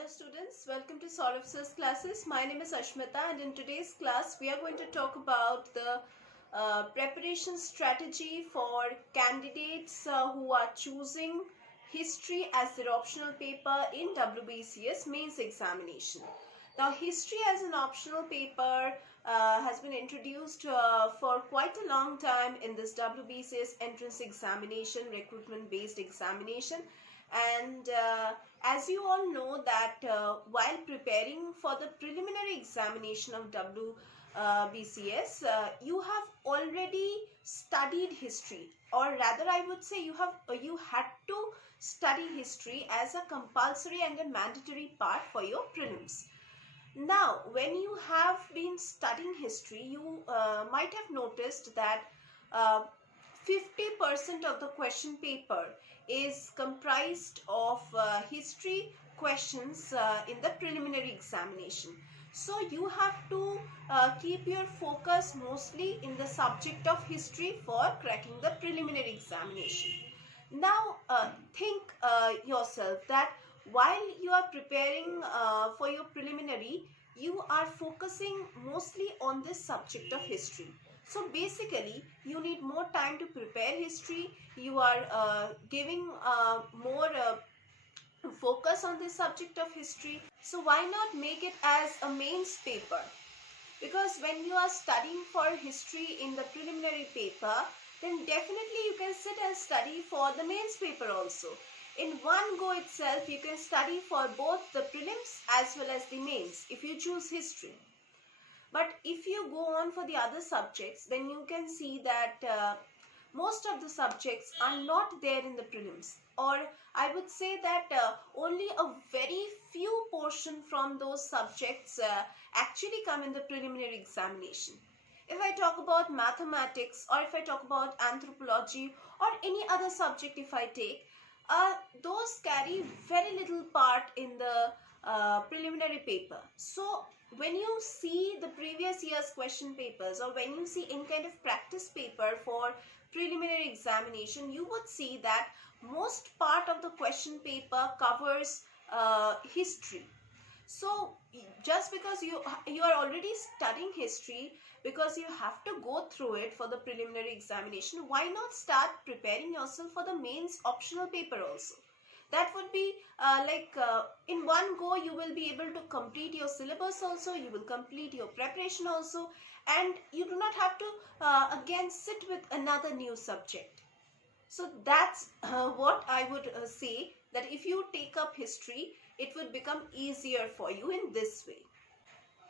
Hello students, welcome to Syllabus classes. My name is Ashmita and in today's class we are going to talk about the preparation strategy for candidates who are choosing history as their optional paper in WBCS mains examination. Now history as an optional paper has been introduced for quite a long time in this WBCS entrance examination, recruitment based examination, and as you all know that while preparing for the preliminary examination of WBCS, you have already studied history, or rather I would say you had to study history as a compulsory and a mandatory part for your prelims. Now, when you have been studying history, you might have noticed that 50% of the question paper is comprised of history questions in the preliminary examination. So you have to keep your focus mostly in the subject of history for cracking the preliminary examination. Now think yourself that while you are preparing for your preliminary, you are focusing mostly on this subject of history. So basically, you need more time to prepare history. You are giving more focus on this subject of history. So why not make it as a mains paper? Because when you are studying for history in the preliminary paper, then definitely you can sit and study for the mains paper also. In one go itself, you can study for both the prelims as well as the mains if you choose history. But if you go on for the other subjects, then you can see that most of the subjects are not there in the prelims, or I would say that only a very few portion from those subjects actually come in the preliminary examination. If I talk about mathematics, or if I talk about anthropology, or any other subject if I take, those carry very little part in the preliminary paper. So when you see the previous year's question papers, or when you see any kind of practice paper for preliminary examination, you would see that most part of the question paper covers history. So just because you are already studying history, because you have to go through it for the preliminary examination, why not start preparing yourself for the mains optional paper also? That would be in one go you will be able to complete your syllabus also, you will complete your preparation also, and you do not have to again sit with another new subject. So that's what I would say, that if you take up history, it would become easier for you in this way.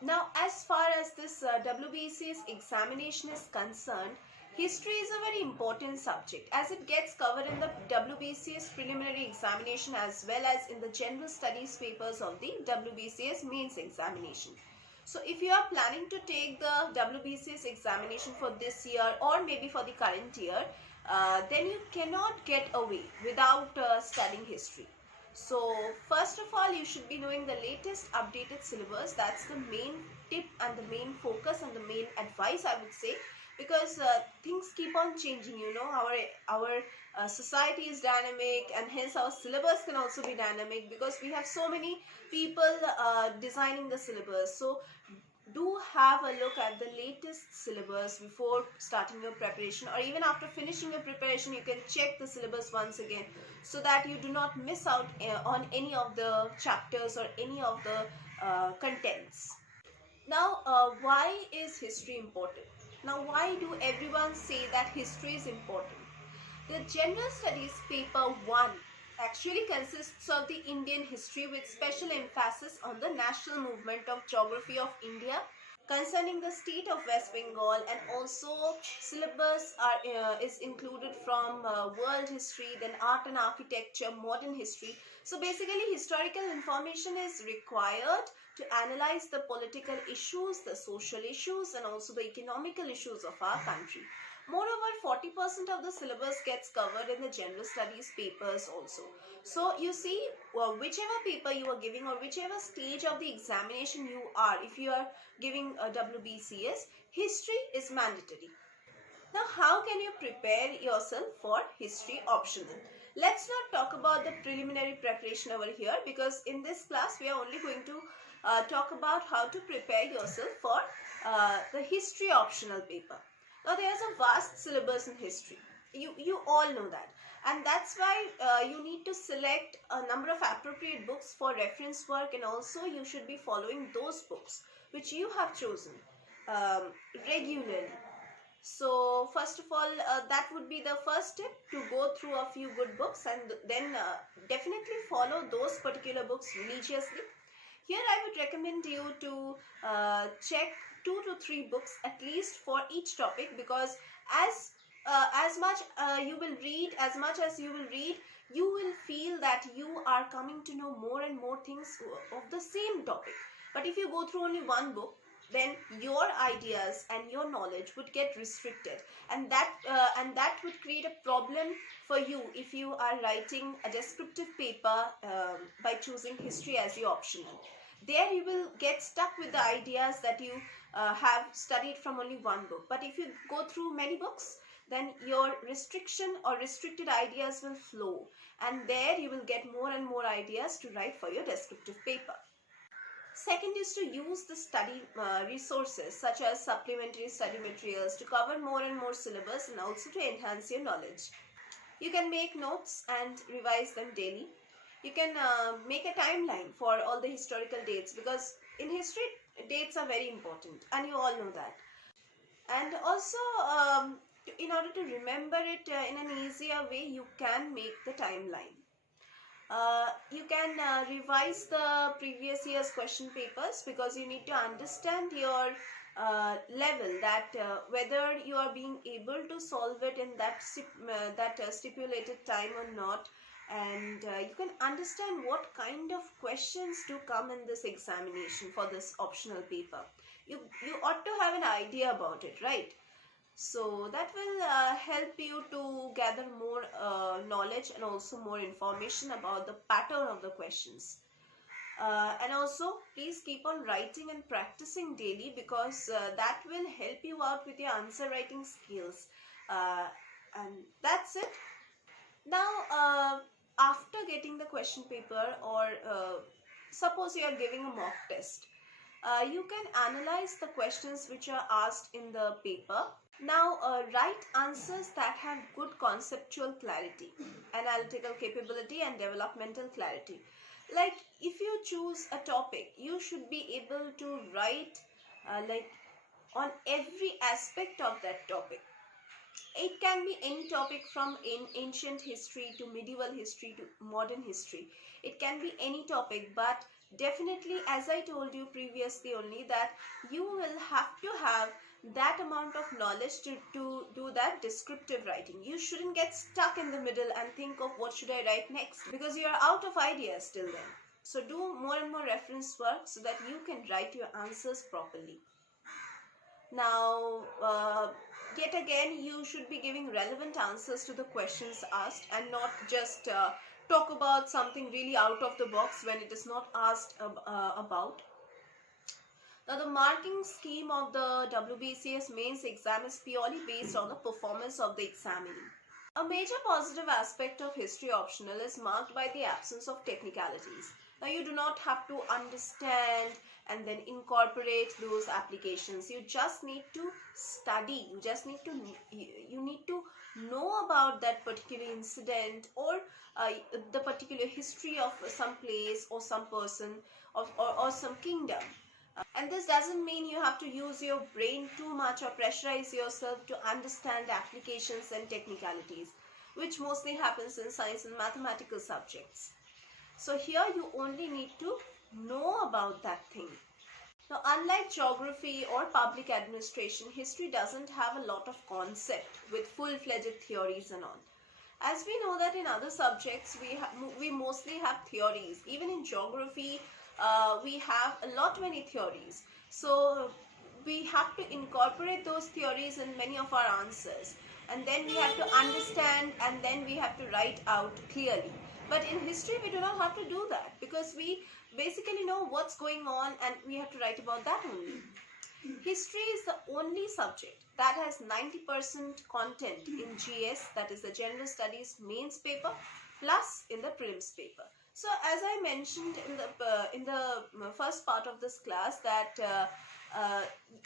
Now, as far as this WBCS examination is concerned, history is a very important subject as it gets covered in the WBCS preliminary examination as well as in the general studies papers of the WBCS mains examination. So if you are planning to take the WBCS examination for this year or maybe for the current year, then you cannot get away without studying history. So first of all, you should be knowing the latest updated syllabus. That's the main tip and the main focus and the main advice I would say, because things keep on changing. You know, our society is dynamic, and hence our syllabus can also be dynamic because we have so many people designing the syllabus. So do have a look at the latest syllabus before starting your preparation, or even after finishing your preparation you can check the syllabus once again, so that you do not miss out on any of the chapters or any of the contents. Now why is history important? Now why do everyone say that history is important? The general studies paper 1 actually consists of the Indian history with special emphasis on the national movement of geography of India, concerning the state of West Bengal, and also syllabus is included from world history, then art and architecture, modern history. So basically historical information is required to analyze the political issues, the social issues, and also the economical issues of our country. Moreover, 40% of the syllabus gets covered in the general studies papers also. So you see, whichever paper you are giving or whichever stage of the examination you are, if you are giving a WBCS, history is mandatory. Now how can you prepare yourself for history optional? Let's not talk about the preliminary preparation over here, because in this class we are only going to talk about how to prepare yourself for the history optional paper. Now there is a vast syllabus in history. You all know that, and that's why you need to select a number of appropriate books for reference work, and also you should be following those books which you have chosen regularly. So first of all, that would be the first step, to go through a few good books, and then definitely follow those particular books religiously. Here I would recommend you to check 2 to 3 books at least for each topic, because as much you will read, as much as you will read, you will feel that you are coming to know more and more things of the same topic. But if you go through only one book, then your ideas and your knowledge would get restricted, and that would create a problem for you if you are writing a descriptive paper by choosing history as your optional. There you will get stuck with the ideas that you have studied from only one book. But if you go through many books, then your restriction or restricted ideas will flow, and there you will get more and more ideas to write for your descriptive paper. Second is to use the study resources such as supplementary study materials to cover more and more syllabus, and also to enhance your knowledge. You can make notes and revise them daily. You can make a timeline for all the historical dates, because in history dates are very important, and you all know that. And also in order to remember it in an easier way, you can make the timeline. You can revise the previous year's question papers, because you need to understand your level, that whether you are being able to solve it in that stipulated time or not, and you can understand what kind of questions do come in this examination for this optional paper. You ought to have an idea about it, right? So that will help you to gather more knowledge and also more information about the pattern of the questions. And also please keep on writing and practicing daily, because that will help you out with your answer writing skills. And that's it. Now after getting the question paper, or suppose you are giving a mock test, you can analyze the questions which are asked in the paper. Now write answers that have good conceptual clarity, analytical capability, and developmental clarity. Like if you choose a topic, you should be able to write like on every aspect of that topic. It can be any topic, from ancient history to medieval history to modern history. It can be any topic, but definitely, as I told you previously only, that you will have to have that amount of knowledge to do that descriptive writing. You shouldn't get stuck in the middle and think of what should I write next, because you are out of ideas till then. So do more and more reference work so that you can write your answers properly. Now yet again, you should be giving relevant answers to the questions asked, and not just talk about something really out of the box when it is not asked about. Now the marking scheme of the WBCS mains exam is purely based on the performance of the examinee. A major positive aspect of history optional is marked by the absence of technicalities. Now you do not have to understand and then incorporate those applications. You just need to study. You just need to know about that particular incident, or the particular history of some place or some person, or some kingdom. And this doesn't mean you have to use your brain too much or pressurize yourself to understand applications and technicalities, which mostly happens in science and mathematical subjects. So here you only need to know about that thing. Now, unlike geography or public administration, history doesn't have a lot of concept with full-fledged theories and all. As we know that in other subjects, we mostly have theories. Even in geography, we have a lot many theories. So we have to incorporate those theories in many of our answers. And then we have to understand, and then we have to write out clearly. But in history, we do not have to do that, because we basically know what's going on and we have to write about that only. History is the only subject that has 90% content in GS, that is the General Studies mains paper, plus in the prelims paper. So as I mentioned in the first part of this class that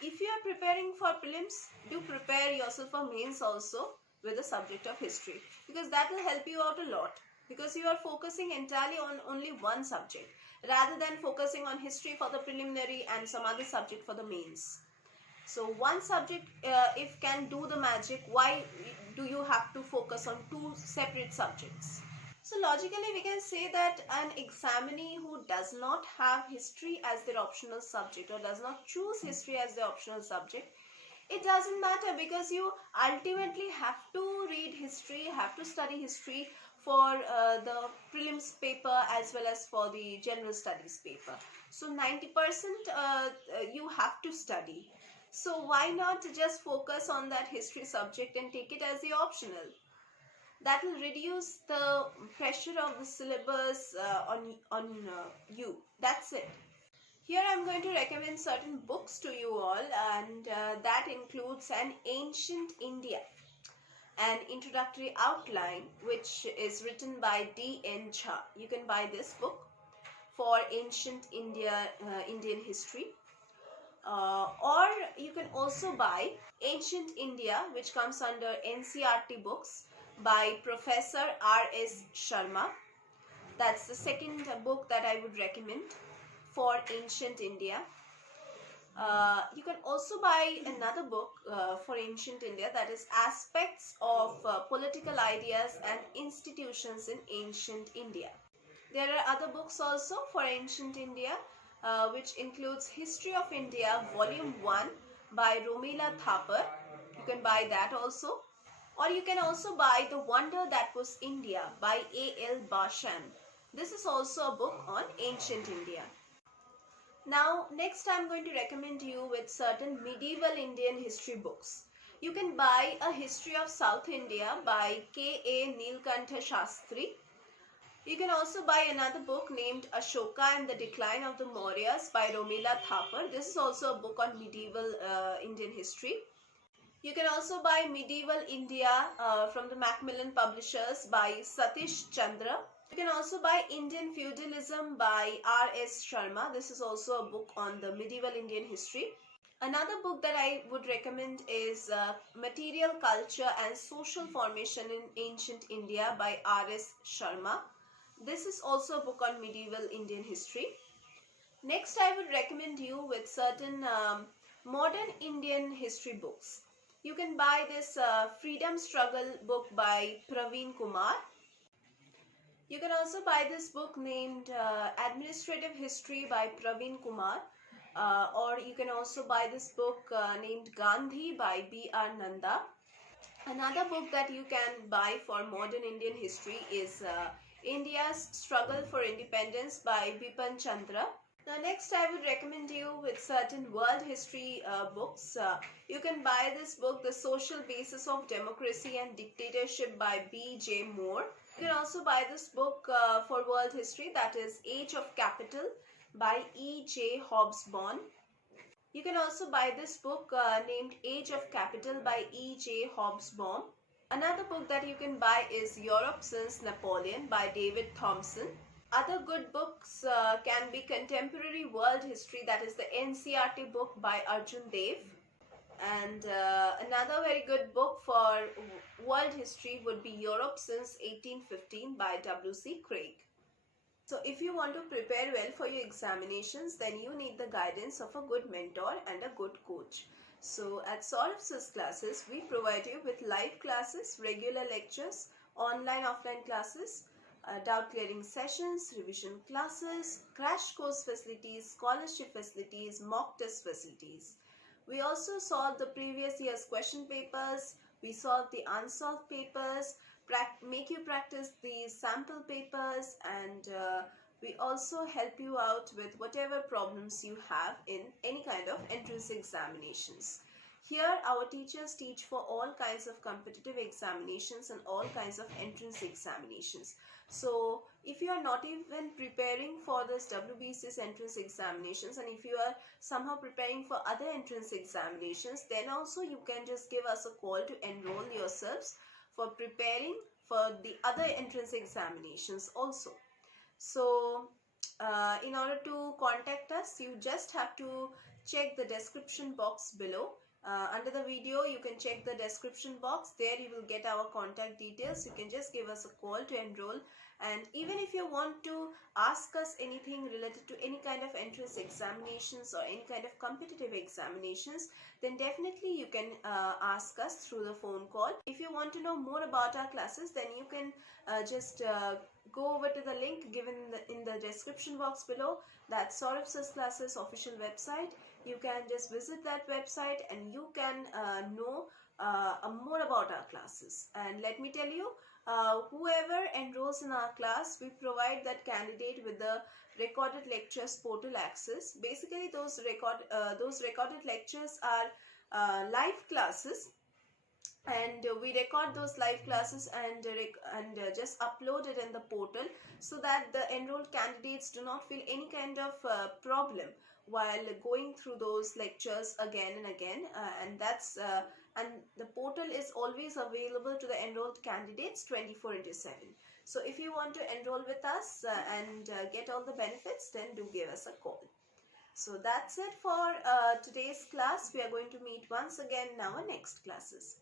if you are preparing for prelims, do prepare yourself for mains also with the subject of history, because that will help you out a lot, because you are focusing entirely on only one subject rather than focusing on history for the preliminary and some other subject for the mains. So one subject if can do the magic, why do you have to focus on two separate subjects? So logically we can say that an examinee who does not have history as their optional subject or does not choose history as their optional subject, it doesn't matter, because you ultimately have to read history, have to study history for the prelims paper as well as for the general studies paper. So 90% you have to study. So why not just focus on that history subject and take it as the optional? That will reduce the pressure of the syllabus on you. That's it. Here I'm going to recommend certain books to you all, and that includes an Ancient India, an introductory outline, which is written by D.N. Jha. You can buy this book for Ancient India, Indian history. Or you can also buy Ancient India, which comes under NCERT books by Professor R.S. Sharma. That's the second book that I would recommend for Ancient India. You can also buy another book for Ancient India, that is Aspects of Political Ideas and Institutions in Ancient India. There are other books also for Ancient India, which includes History of India Volume 1 by Romila Thapar. You can buy that also. Or you can also buy The Wonder That Was India by A.L. Basham. This is also a book on Ancient India. Now, next I'm going to recommend you with certain medieval Indian history books. You can buy A History of South India by K.A. Neelkantha Shastri. You can also buy another book named Ashoka and the Decline of the Mauryas by Romila Thapar. This is also a book on medieval Indian history. You can also buy Medieval India from the Macmillan Publishers by Satish Chandra. You can also buy Indian Feudalism by R.S. Sharma. This is also a book on the medieval Indian history. Another book that I would recommend is Material Culture and Social Formation in Ancient India by R.S. Sharma. This is also a book on medieval Indian history. Next, I would recommend you with certain modern Indian history books. You can buy this Freedom Struggle book by Praveen Kumar. You can also buy this book named Administrative History by Praveen Kumar. Or you can also buy this book named Gandhi by B.R. Nanda. Another book that you can buy for modern Indian history is India's Struggle for Independence by Bipan Chandra. Now next I would recommend you with certain world history books. You can buy this book, The Social Basis of Democracy and Dictatorship by B.J. Moore. You can also buy this book for world history, that is Age of Capital by E.J. Hobsbawm. You can also buy this book named Age of Capital by E.J. Hobsbawm. Another book that you can buy is Europe Since Napoleon by David Thompson. Other good books can be Contemporary World History, that is the NCERT book by Arjun Dev. And another very good book for world history would be Europe Since 1815 by W.C. Craig. So if you want to prepare well for your examinations, then you need the guidance of a good mentor and a good coach. So at Syllabus classes, we provide you with live classes, regular lectures, online offline classes, doubt clearing sessions, revision classes, crash course facilities, scholarship facilities, mock test facilities. We also solve the previous year's question papers, we solve the unsolved papers, make you practice the sample papers, and we also help you out with whatever problems you have in any kind of entrance examinations. Here our teachers teach for all kinds of competitive examinations and all kinds of entrance examinations. So if you are not even preparing for this WBC's entrance examinations, and if you are somehow preparing for other entrance examinations, then also you can just give us a call to enroll yourselves for preparing for the other entrance examinations also. So in order to contact us, you just have to check the description box below. Under the video, you can check the description box. There you will get our contact details. You can just give us a call to enroll. And even if you want to ask us anything related to any kind of entrance examinations or any kind of competitive examinations, then definitely you can ask us through the phone call. If you want to know more about our classes, then you can just go over to the link given in the description box below. That's Saurabh's Classes official website. You can just visit that website and you can know more about our classes. And let me tell you, whoever enrolls in our class, we provide that candidate with the recorded lectures portal access. Basically, those recorded lectures are live classes, and we record those live classes and just upload it in the portal, so that the enrolled candidates do not feel any kind of problem while going through those lectures again and again, and the portal is always available to the enrolled candidates 24/7. So if you want to enroll with us and get all the benefits, then do give us a call. So that's it for today's class. We are going to meet once again in our next classes.